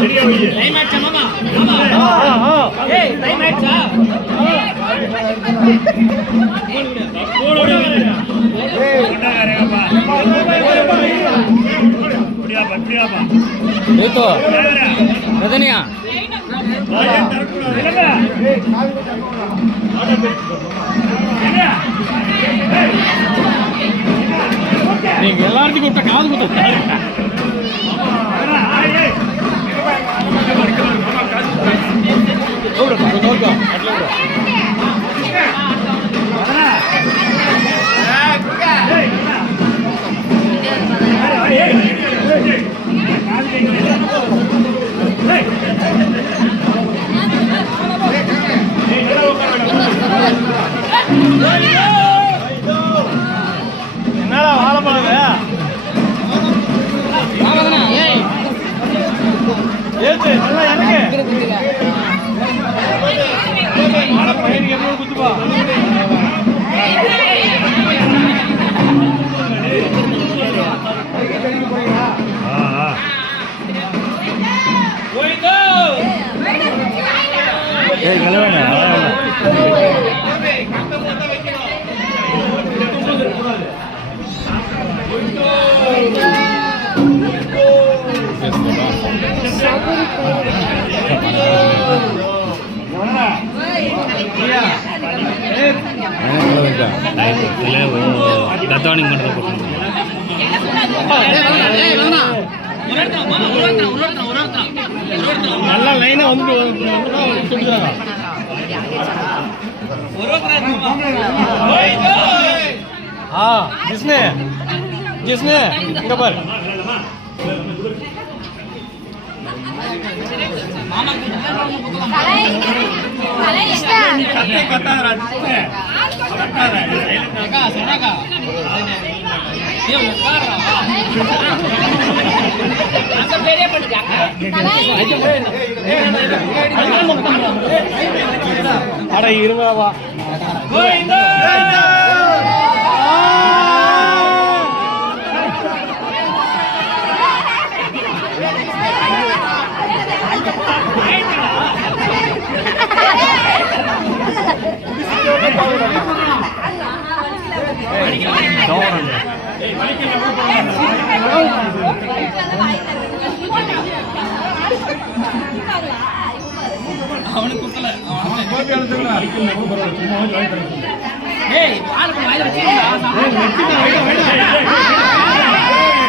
Time ஆயிடுச்சா மாமா? ஏய் டைம் ஆயிடுச்சா? ஏதோ ரதனியா நீங்க எல்லாருக்கும் விட்ட காது கொடுத்தாரு என்னடா வாழைப்பழங்க ஏத்து நல்லா எனக்கு வாழைப்பழம் எனக்கு எப்படி குத்துப்பா ஏய் கலவன நல்லா லைனா வந்து जिसने जिसने इनका पर அட இருவா அவனுக்கு குத்தல ஏய்